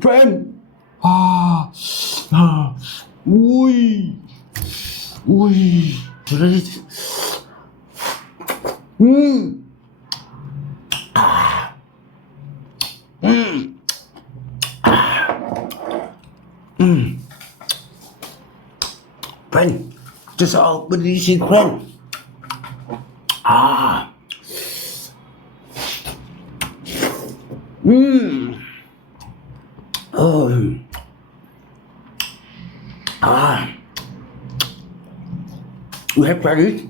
friend. Ui, ui, trời. Friend, just open this in, friend. Oh. You have tried it?